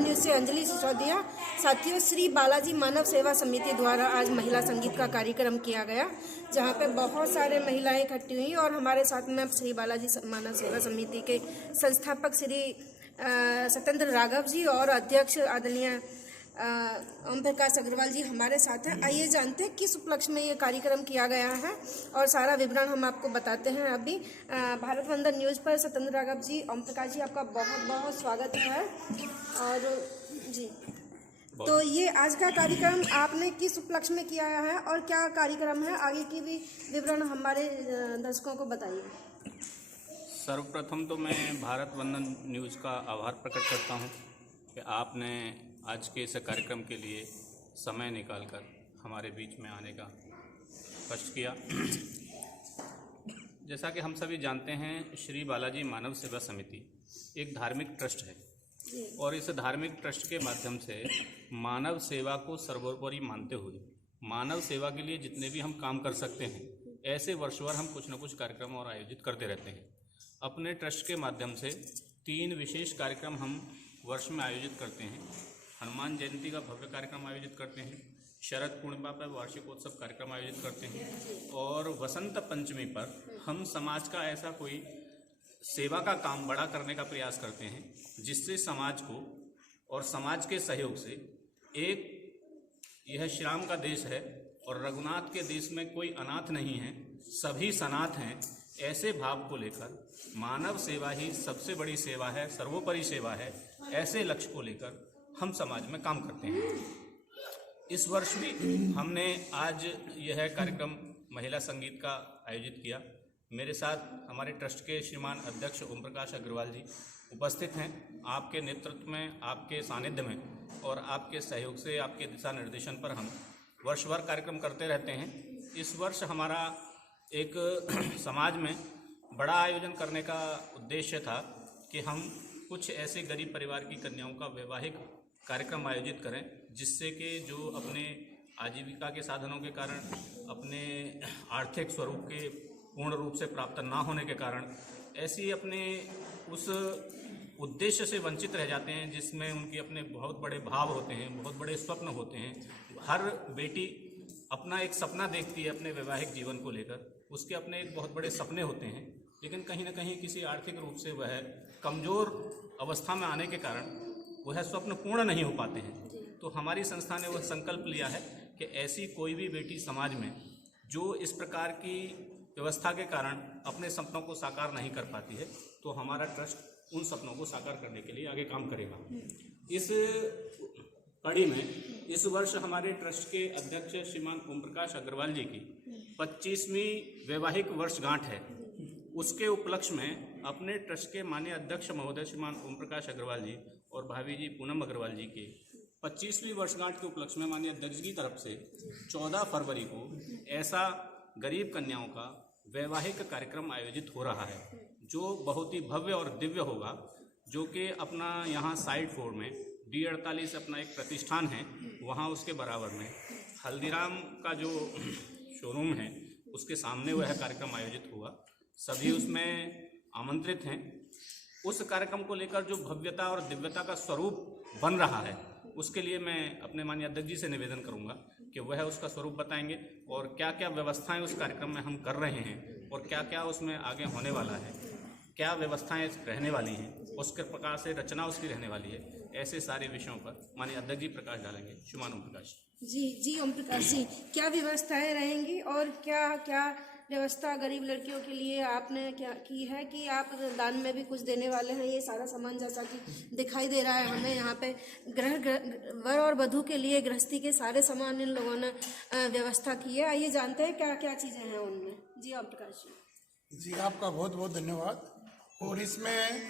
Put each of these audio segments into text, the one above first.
News से अंजलि सिसोदिया। साथियों, श्री बालाजी मानव सेवा समिति द्वारा आज महिला संगीत का कार्यक्रम किया गया, जहां पे बहुत सारे महिलाएं इकट्ठी हुई और हमारे साथ में श्री बालाजी मानव सेवा समिति के संस्थापक श्री सत्येंद्र राघव जी और अध्यक्ष आदरणीय ओम प्रकाश अग्रवाल जी हमारे साथ हैं। आइए जानते हैं किस उपलक्ष्य में ये कार्यक्रम किया गया है और सारा विवरण हम आपको बताते हैं। अभी भारत वंदन न्यूज़ पर सत्येंद्र राघव जी, ओम प्रकाश जी, आपका बहुत बहुत स्वागत है। और जी, तो ये आज का कार्यक्रम आपने किस उपलक्ष्य में किया है और क्या कार्यक्रम है, आगे की भी विवरण हमारे दर्शकों को बताइए। सर्वप्रथम तो मैं भारत वंदन न्यूज़ का आभार प्रकट करता हूं कि आपने आज के इस कार्यक्रम के लिए समय निकालकर हमारे बीच में आने का कष्ट किया। जैसा कि हम सभी जानते हैं, श्री बालाजी मानव सेवा समिति एक धार्मिक ट्रस्ट है और इस धार्मिक ट्रस्ट के माध्यम से मानव सेवा को सर्वोपरि मानते हुए मानव सेवा के लिए जितने भी हम काम कर सकते हैं, ऐसे वर्षभर हम कुछ न कुछ कार्यक्रम और आयोजित करते रहते हैं। अपने ट्रस्ट के माध्यम से 3 विशेष कार्यक्रम हम वर्ष में आयोजित करते हैं। हनुमान जयंती का भव्य कार्यक्रम आयोजित करते हैं, शरद पूर्णिमा पर वार्षिकोत्सव कार्यक्रम आयोजित करते हैं और वसंत पंचमी पर हम समाज का ऐसा कोई सेवा का काम बड़ा करने का प्रयास करते हैं, जिससे समाज को और समाज के सहयोग से एक यह श्री राम का देश है और रघुनाथ के देश में कोई अनाथ नहीं है, सभी सनाथ हैं, ऐसे भाव को लेकर मानव सेवा ही सबसे बड़ी सेवा है, सर्वोपरि सेवा है, ऐसे लक्ष्य को लेकर हम समाज में काम करते हैं। इस वर्ष भी हमने आज यह कार्यक्रम महिला संगीत का आयोजित किया। मेरे साथ हमारे ट्रस्ट के श्रीमान अध्यक्ष ओम प्रकाश अग्रवाल जी उपस्थित हैं। आपके नेतृत्व में, आपके सानिध्य में और आपके सहयोग से, आपके दिशा निर्देशन पर हम वर्षभर कार्यक्रम करते रहते हैं। इस वर्ष हमारा एक समाज में बड़ा आयोजन करने का उद्देश्य था कि हम कुछ ऐसे गरीब परिवार की कन्याओं का वैवाहिक कार्यक्रम आयोजित करें, जिससे कि जो अपने आजीविका के साधनों के कारण, अपने आर्थिक स्वरूप के पूर्ण रूप से प्राप्त ना होने के कारण ऐसी अपने उस उद्देश्य से वंचित रह जाते हैं, जिसमें उनके अपने बहुत बड़े भाव होते हैं, बहुत बड़े स्वप्न होते हैं। हर बेटी अपना एक सपना देखती है अपने वैवाहिक जीवन को लेकर, उसके अपने एक बहुत बड़े सपने होते हैं, लेकिन कहीं ना कहीं किसी आर्थिक रूप से वह कमज़ोर अवस्था में आने के कारण वह स्वप्न पूर्ण नहीं हो पाते हैं। तो हमारी संस्था ने वह संकल्प लिया है कि ऐसी कोई भी बेटी समाज में जो इस प्रकार की व्यवस्था के कारण अपने सपनों को साकार नहीं कर पाती है, तो हमारा ट्रस्ट उन सपनों को साकार करने के लिए आगे काम करेगा। इस कड़ी में इस वर्ष हमारे ट्रस्ट के अध्यक्ष श्रीमान ओम प्रकाश अग्रवाल जी की 25वीं वैवाहिक वर्षगांठ है। उसके उपलक्ष्य में अपने ट्रस्ट के माननीय अध्यक्ष महोदय श्रीमान ओम प्रकाश अग्रवाल जी और भाभी जी पूनम अग्रवाल जी के 25वीं वर्षगांठ के उपलक्ष्य में माननीय अध्यक्ष की तरफ से 14 फरवरी को ऐसा गरीब कन्याओं का वैवाहिक कार्यक्रम आयोजित हो रहा है, जो बहुत ही भव्य और दिव्य होगा, जो कि अपना यहाँ साइड 4 में D48 अपना एक प्रतिष्ठान है, वहाँ उसके बराबर में हल्दीराम का जो शोरूम है उसके सामने वह कार्यक्रम आयोजित हुआ। सभी उसमें आमंत्रित हैं। उस कार्यक्रम को लेकर जो भव्यता और दिव्यता का स्वरूप बन रहा है, उसके लिए मैं अपने माननीय अध्यक्ष जी से निवेदन करूंगा कि वह उसका स्वरूप बताएंगे और क्या क्या व्यवस्थाएं उस कार्यक्रम में हम कर रहे हैं और क्या क्या उसमें आगे होने वाला है, क्या व्यवस्थाएं रहने वाली हैं, उसके प्रकार से रचना उसकी रहने वाली है। ऐसे सारे विषयों पर माननीय अध्यक्ष जी प्रकाश डालेंगे। श्रीमान ओम प्रकाश जी ओम प्रकाश जी, क्या व्यवस्थाएं रहेंगी और क्या क्या व्यवस्था गरीब लड़कियों के लिए आपने क्या की है कि आप दान में भी कुछ देने वाले हैं? ये सारा सामान जैसा कि दिखाई दे रहा है हमें यहाँ पे, वर और वधू के लिए गृहस्थी के सारे सामान इन लोगों ने व्यवस्था की है। आइए जानते हैं क्या क्या चीज़ें हैं उनमें। जी ओम प्रकाश जी, आपका बहुत बहुत धन्यवाद। और इसमें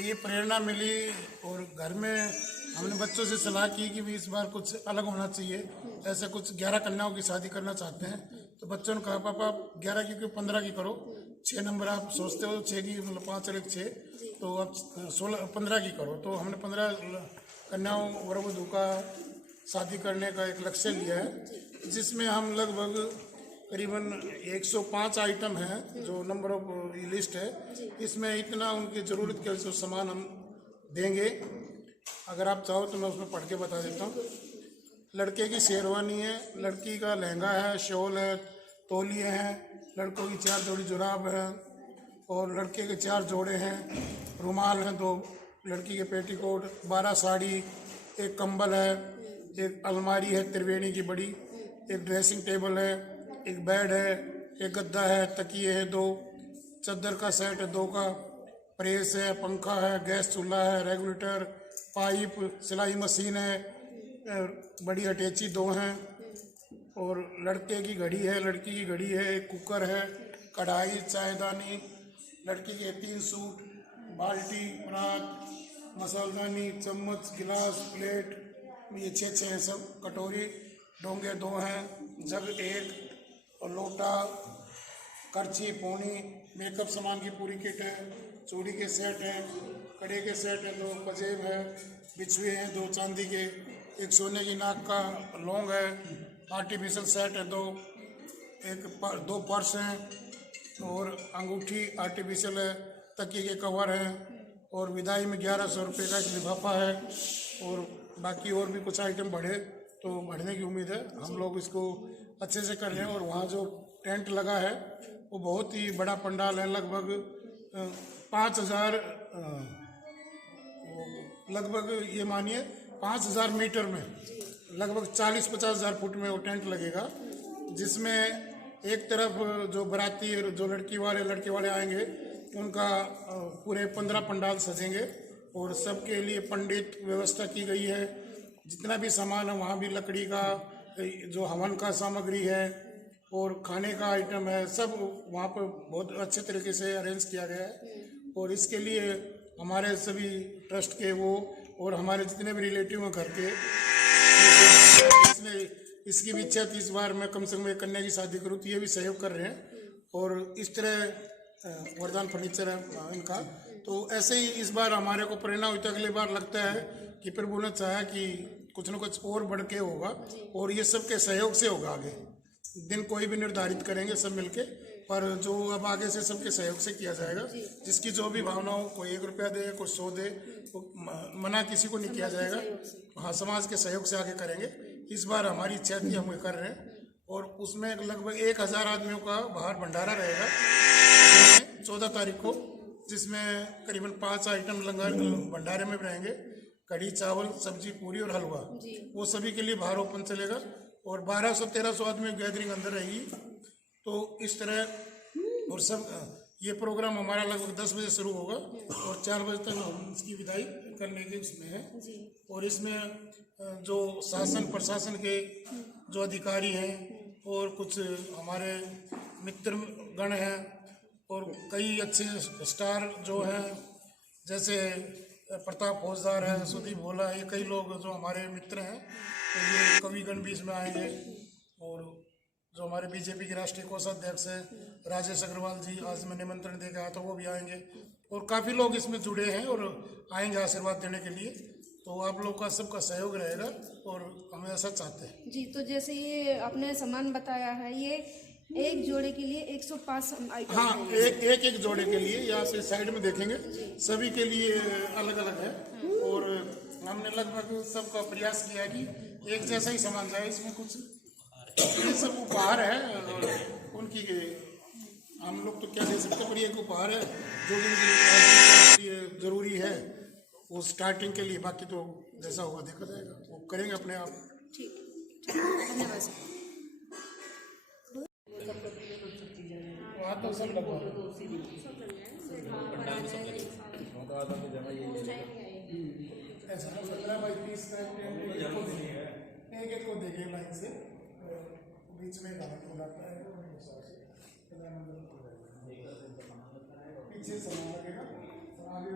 ये प्रेरणा मिली और घर में हमने बच्चों से सलाह की कि भी इस बार कुछ अलग होना चाहिए। ऐसे कुछ 11 कन्याओं की शादी करना चाहते हैं, तो बच्चों ने कहा पापा 11 की क्यों 15 की करो, 6 नंबर आप सोचते हो 6 की, मतलब 5 और 1 6, तो आप 15 की करो। तो हमने 15 कन्याओं वर वधू का शादी करने का एक लक्ष्य लिया है, जिसमें हम लगभग करीबन 105 आइटम हैं जो नंबर ऑफ लिस्ट है। इसमें इतना उनकी ज़रूरत के जो सामान हम देंगे। अगर आप चाहो तो मैं उसमें पढ़ के बता देता हूँ। लड़के की शेरवानी है, लड़की का लहंगा है, शॉल है, तौलिए हैं, लड़कों की 4 जोड़ी जुराब है और लड़के के 4 जोड़े हैं, रुमाल हैं 2, लड़की के पेटीकोट, 12 साड़ी, एक कंबल है, एक अलमारी है त्रिवेणी की बड़ी, एक ड्रेसिंग टेबल है, एक बेड है, एक गद्दा है, तकिए हैं 2, चादर का सेट है 2 का, प्रेस है, पंखा है, गैस चूल्हा है, रेगुलेटर, पाइप, सिलाई मशीन है, बड़ी अटैची 2 हैं और लड़के की घड़ी है, लड़की की घड़ी है, एक कुकर है, कढ़ाई, चायदानी, लड़की के 3 सूट, बाल्टी, परात, मसालदानी, चम्मच, गिलास, प्लेट, ये 6 हैं सब, कटोरी, डोंगे 2 हैं, जग 1 और लोटा, करछी, पोनी, मेकअप सामान की पूरी किट है, चूड़ी के सेट हैं, कड़े के सेट हैं 2, पजेब है, बिछुए हैं 2 चांदी के, एक सोने की नाक का लौंग है, आर्टिफिशियल सेट है 2, 2 पर्स हैं और अंगूठी आर्टिफिशियल है, तकिए के कवर हैं और विदाई में 1100 रुपये का एक लिफाफा है और बाकी और भी कुछ आइटम बढ़े तो बढ़ने की उम्मीद है। हम लोग इसको अच्छे से कर रहे हैं और वहाँ जो टेंट लगा है वो बहुत ही बड़ा पंडाल है, लगभग 5000 लगभग ये मानिए 5000 मीटर में लगभग 40-50 हज़ार फुट में वो टेंट लगेगा, जिसमें एक तरफ जो बाराती जो लड़के वाले आएंगे उनका पूरे 15 पंडाल सजेंगे और सबके लिए पंडित व्यवस्था की गई है। जितना भी सामान है वहाँ भी लकड़ी का जो हवन का सामग्री है और खाने का आइटम है, सब वहाँ पर बहुत अच्छे तरीके से अरेंज किया गया है और इसके लिए हमारे सभी ट्रस्ट के वो और हमारे जितने भी रिलेटिव हैं घर के, इसकी भी इच्छा थी इस बार मैं कम से कम एक कन्या की शादी करूँ, तो ये भी सहयोग कर रहे हैं और इस तरह वरदान फर्नीचर है इनका। तो ऐसे ही इस बार हमारे को प्रेरणा हुई, तो अगली बार लगता है कि प्रभु ने चाहा कि कुछ न कुछ और बढ़ के होगा और ये सबके सहयोग से होगा। आगे दिन कोई भी निर्धारित करेंगे सब मिलके, पर जो अब आगे से सबके सहयोग से किया जाएगा, जिसकी जो भी भावना हो, कोई 1 रुपया दे, कोई 100 दे, तो मना किसी को नहीं किया जाएगा। हाँ, समाज के सहयोग से आगे करेंगे। इस बार हमारी इच्छा थी, हम कर रहे हैं और उसमें लगभग 1000 आदमियों का बाहर भंडारा रहेगा 14 तारीख को, जिसमें करीबन 5 आइटम लंगर भंडारे में रहेंगे, कढ़ी, चावल, सब्जी, पूरी और हलवा, वो सभी के लिए बाहर ओपन चलेगा और 1200-1300 आदमी गैदरिंग अंदर रहेगी। तो इस तरह और सब ये प्रोग्राम हमारा लगभग 10 बजे शुरू होगा और 4 बजे तक हम इसकी विदाई करने के इसमें है। और इसमें जो शासन प्रशासन के जो अधिकारी हैं और कुछ हमारे मित्र गण हैं और कई अच्छे स्टार जो हैं, जैसे प्रताप फौजदार है, सुदीप भोला, ये कई लोग जो हमारे मित्र हैं, तो ये कविगण भी इसमें आएंगे और जो हमारे बीजेपी के राष्ट्रीय कोषाध्यक्ष है राजेश अग्रवाल जी, आज मैं निमंत्रण दे के आया था, वो भी आएंगे और काफ़ी लोग इसमें जुड़े हैं और आएंगे आशीर्वाद देने के लिए। तो आप लोग का सबका सहयोग रहेगा और हम ऐसा चाहते हैं जी। तो जैसे ये आपने सामान बताया है, ये एक जोड़े के लिए 105 आइटम। हाँ, एक जोड़े के लिए, यहाँ से साइड में देखेंगे सभी के लिए अलग अलग है और हमने लगभग सबका प्रयास किया कि एक जैसा ही सामान जाए। इसमें कुछ ये सब उपहार है और उनकी हम लोग तो क्या दे सकते, पर ये एक उपहार है जो उनकी जरूरी है वो स्टार्टिंग के लिए। बाकी तो जैसा होगा देखा जाएगा, वो करेंगे अपने आप। ठीक, धन्यवाद सर। वहाँ तो सब लगा ऐसा 17 बाई 30 एक को देखे लाइन से बीच में लगाता है, पीछे सामान लगेगा आगे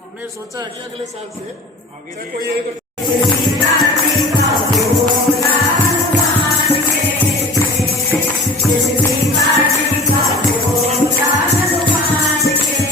हमने सोचा है कि अगले साल से चाहे कोई एक Thank you.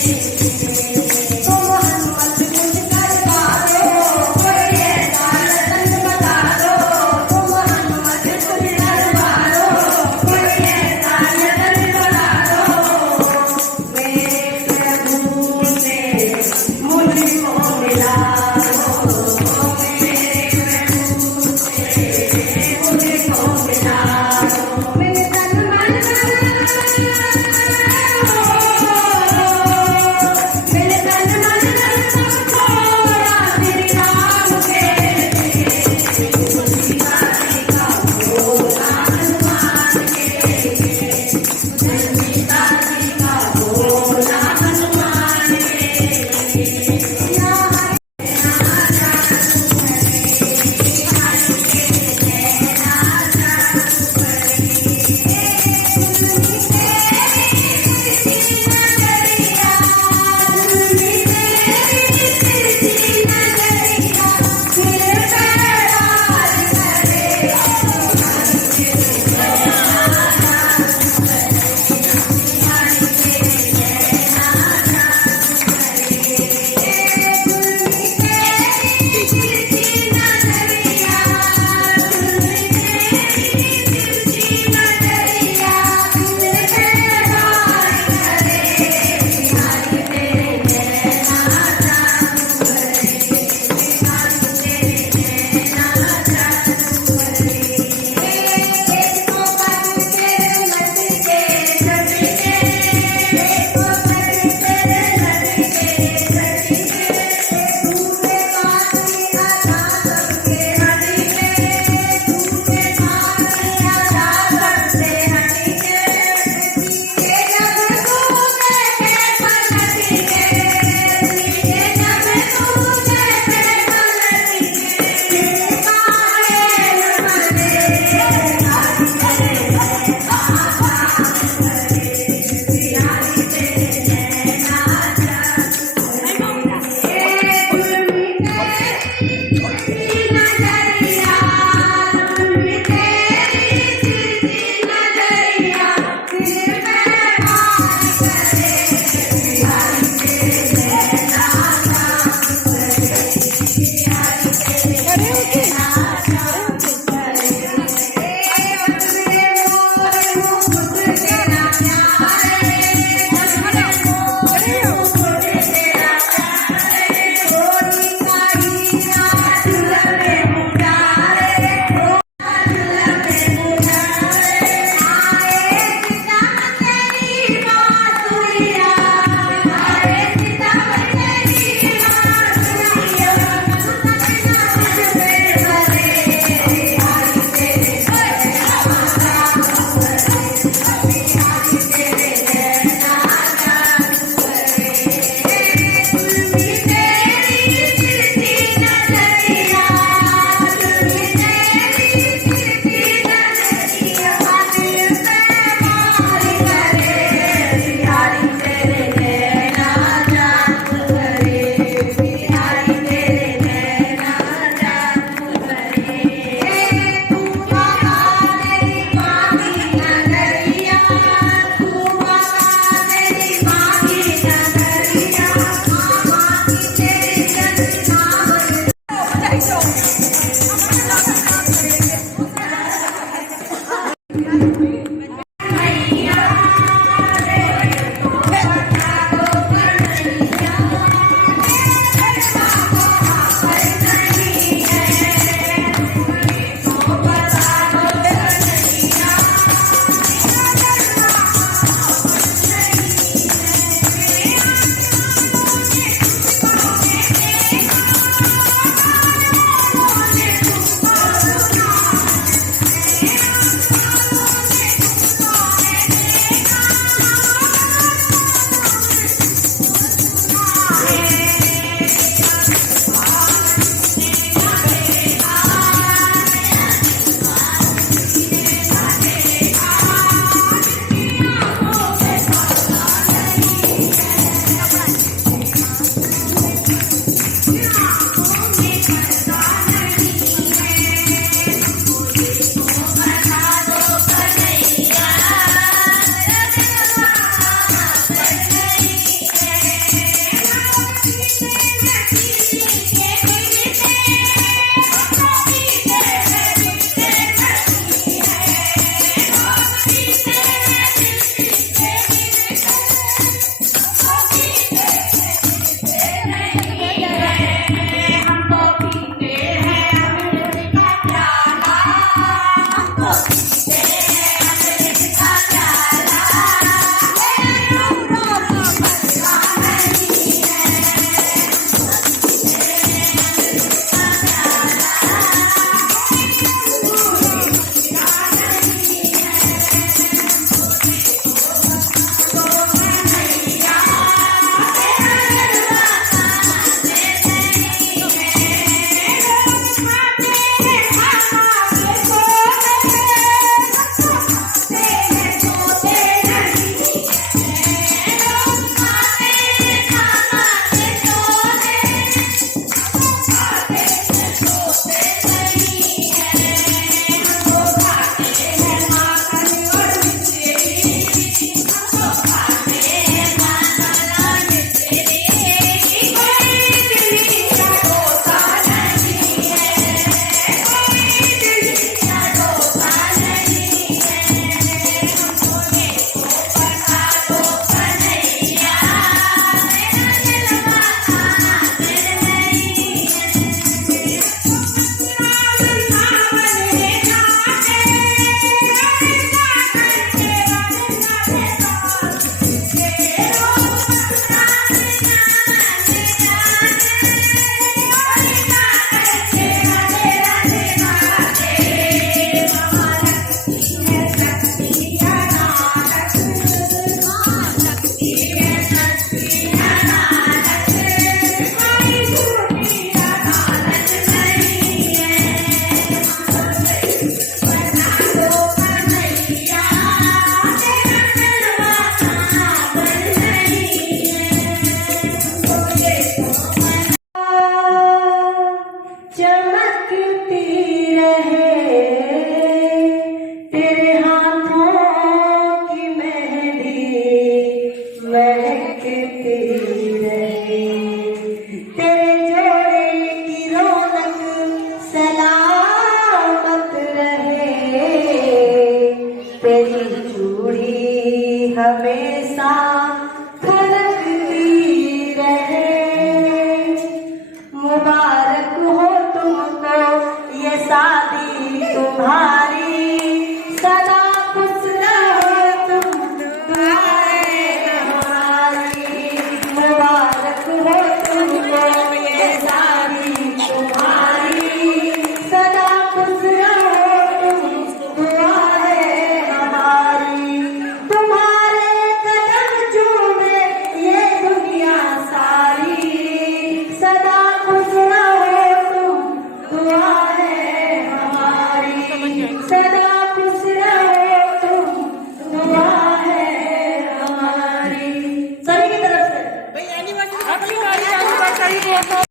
इंडिया का